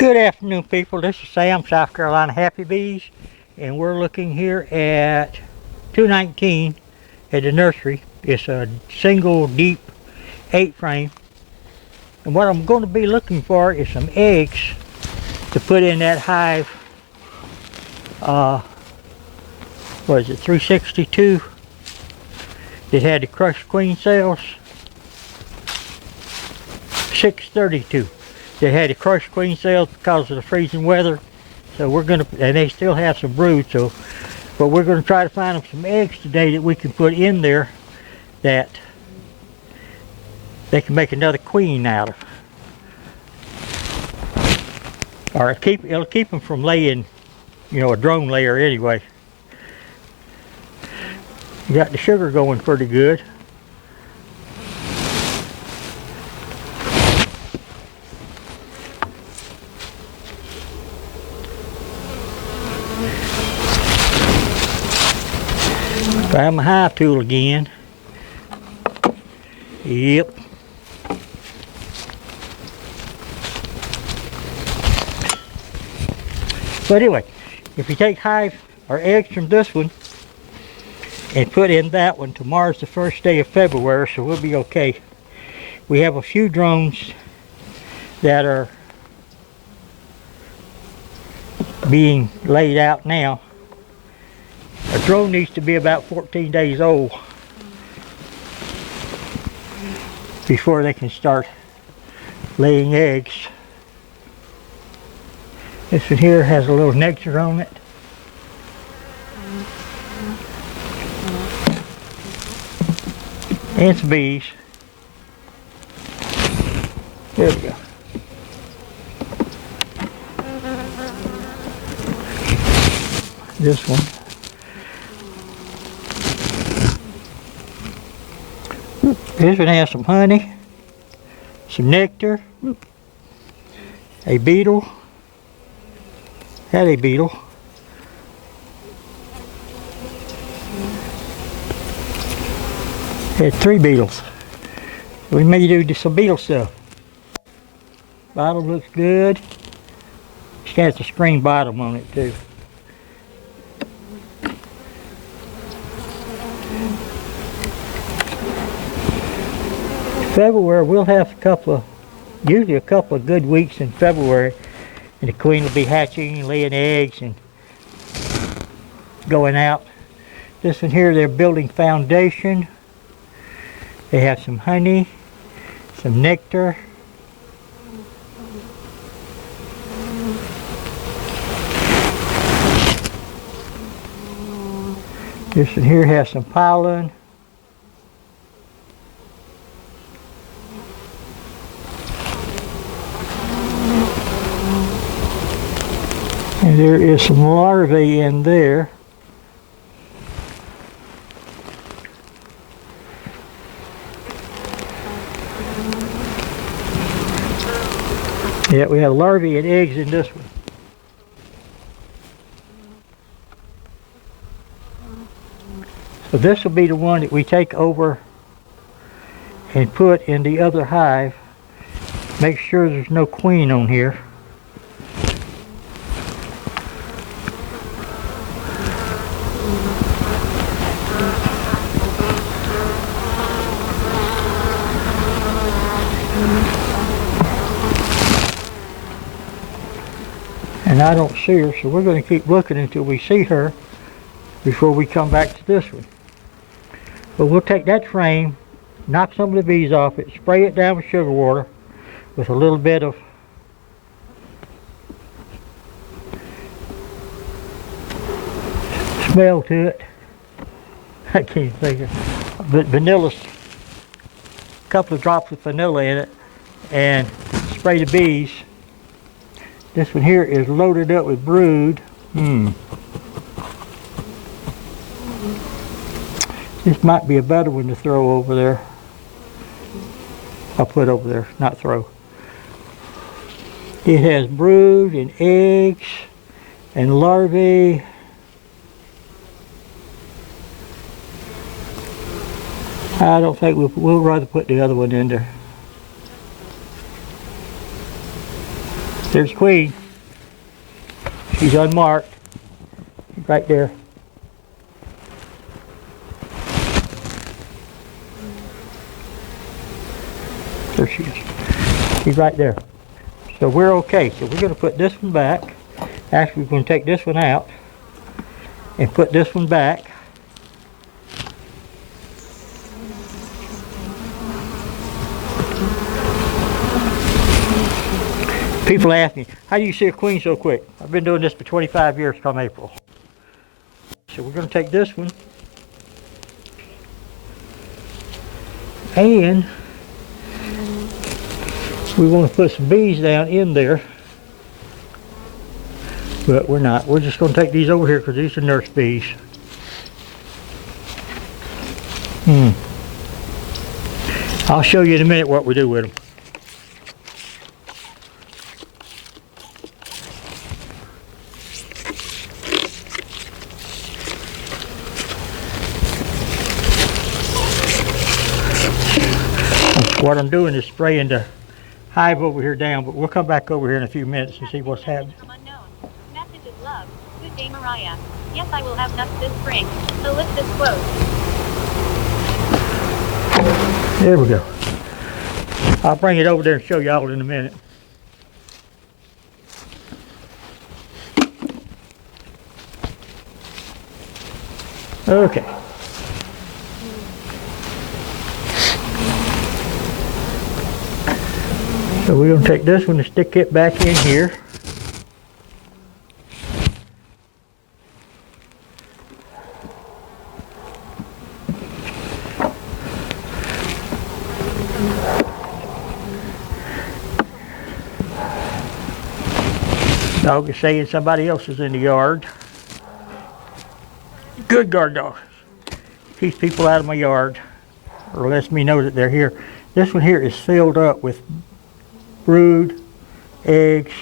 Good afternoon, people. This is Sam, South Carolina Happy Bees, and we're looking here at 219 at the nursery. It's a single deep 8 frame, and what I'm going to be looking for is some eggs to put in that hive. What is it, 362? That had the crushed queen cells. 632. They had to crush queen cells because of the freezing weather, so we're gonna, and they still have some brood. So, but we're gonna try to find them some eggs today that we can put in there that they can make another queen out of. Or it'll keep them from laying, you know, a drone layer anyway. We got the sugar going pretty good. Grab my hive tool again. Yep. But anyway, if you take hive or eggs from this one and put in that one, tomorrow's the first day of February, so we'll be okay. We have a few drones that are being laid out now. A drone needs to be about 14 days old before they can start laying eggs. This one here has a little nectar on it. And some bees. There we go. This one. This one has some honey, some nectar, a beetle, had a beetle, had 3 beetles. We may do some beetle stuff. Bottom looks good. It's got a screen bottom on it too. February, we'll have usually a couple of good weeks in February, and the queen will be hatching and laying eggs and going out. This one here, they're building foundation. They have some honey, some nectar. This one here has some pollen. And there is some larvae in there. Yeah, we have larvae and eggs in this one. So this will be the one that we take over and put in the other hive. Make sure there's no queen on here. And I don't see her, so we're going to keep looking until we see her before we come back to this one. But we'll take that frame, knock some of the bees off it, spray it down with sugar water with a little bit of smell to it. I can't think of, but vanilla, a couple of drops of vanilla in it, and spray the bees. This one here is loaded up with brood. This might be a better one to throw over there. I'll put over there, not throw. It has brood and eggs and larvae. I don't think we'll rather put the other one in there. There's queen. She's unmarked. She's right there. There she is. She's right there. So we're okay. So we're going to put this one back. Actually, we're going to take this one out and put this one back. People ask me, how do you see a queen so quick? I've been doing this for 25 years come April. So we're going to take this one and we want to put some bees down in there, but we're not. We're just going to take these over here because these are nurse bees. I'll show you in a minute what we do with them. What I'm doing is spraying the hive over here down, but we'll come back over here in a few minutes and see what's happening. Message of love. Good day, Mariah. Yes, I will have nuts this spring. Ellipsis quote. There we go. I'll bring it over there and show y'all in a minute. Okay. So we're going to take this one and stick it back in here. Dog is saying somebody else is in the yard. Good guard dog. Keeps people out of my yard, or lets me know that they're here. This one here is filled up with brood, eggs,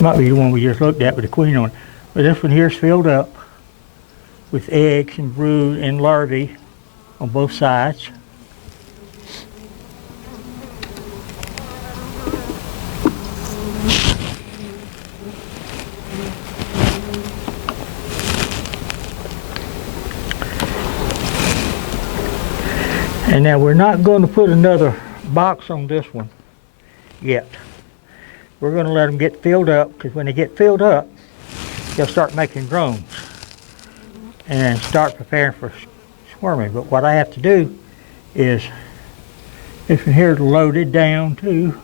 might be the one we just looked at with the queen on it. But this one here is filled up with eggs and brood and larvae on both sides. And now we're not going to put another box on this one yet. We're going to let them get filled up, because when they get filled up, they'll start making drones and start preparing for swarming. But what I have to do is, this one here is loaded down too.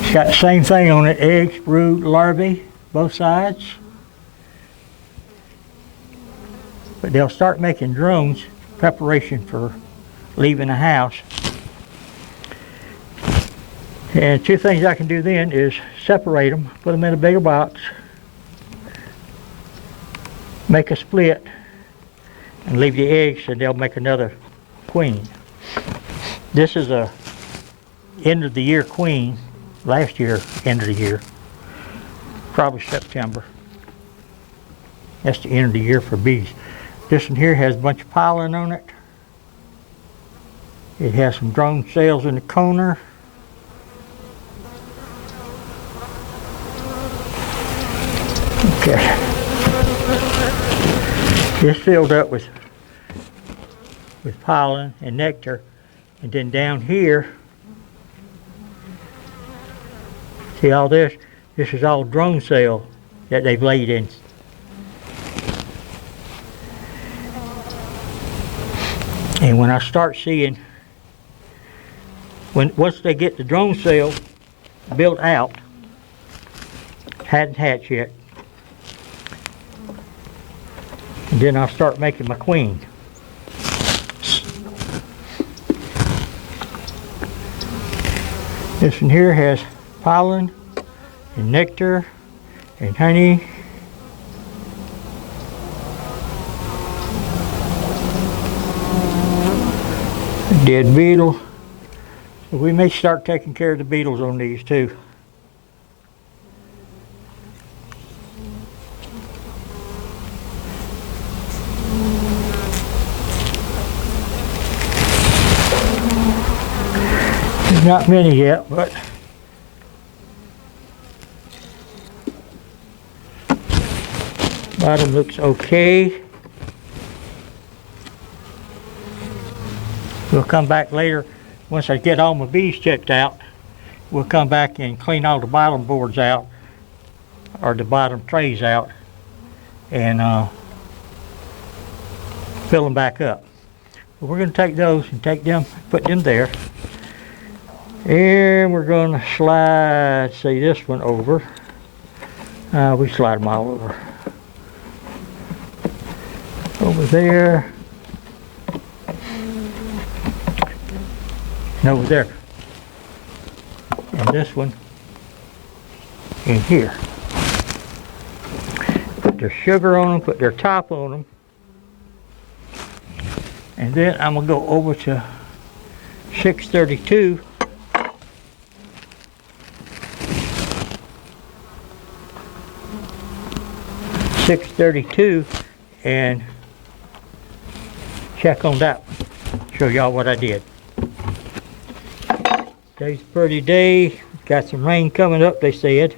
It's got the same thing on it, eggs, brood, larvae, both sides. But they'll start making drones, preparation for leaving the house. And two things I can do then is separate them, put them in a bigger box, make a split, and leave the eggs, and they'll make another queen. This is a end of the year queen, last year, end of the year, probably September. That's the end of the year for bees. This one here has a bunch of pollen on it. It has some drone cells in the corner. Okay. It's filled up with pollen and nectar. And then down here, see all this? This is all drone cell that they've laid in. And when I start seeing, once they get the drone cell built out, hadn't hatched yet, and then I'll start making my queen. This one here has pollen and nectar and honey. Dead beetle. So we may start taking care of the beetles on these too. Not many yet, but bottom looks okay. We'll come back later once I get all my bees checked out. We'll come back and clean all the bottom boards out, or the bottom trays out, and fill them back up. But we're going to take those and put them there. And we're going to slide, say, this one over. We slide them all over. Over there. And over there. And this one in here. Put their sugar on them, put their top on them. And then I'm going to go over to 632. And check on that one. Show y'all what I did. Today's a pretty day. Got some rain coming up, they said.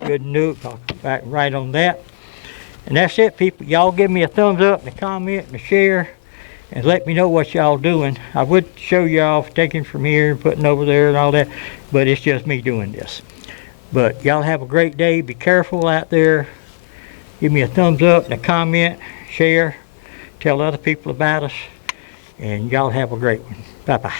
Good nuke. I'll back right on that. And that's it, people. Y'all give me a thumbs up and a comment and a share, and let me know what y'all doing. I would show y'all taking from here and putting over there and all that, but it's just me doing this. But y'all have a great day. Be careful out there. Give me a thumbs up and a comment, share, tell other people about us, and y'all have a great one. Bye-bye.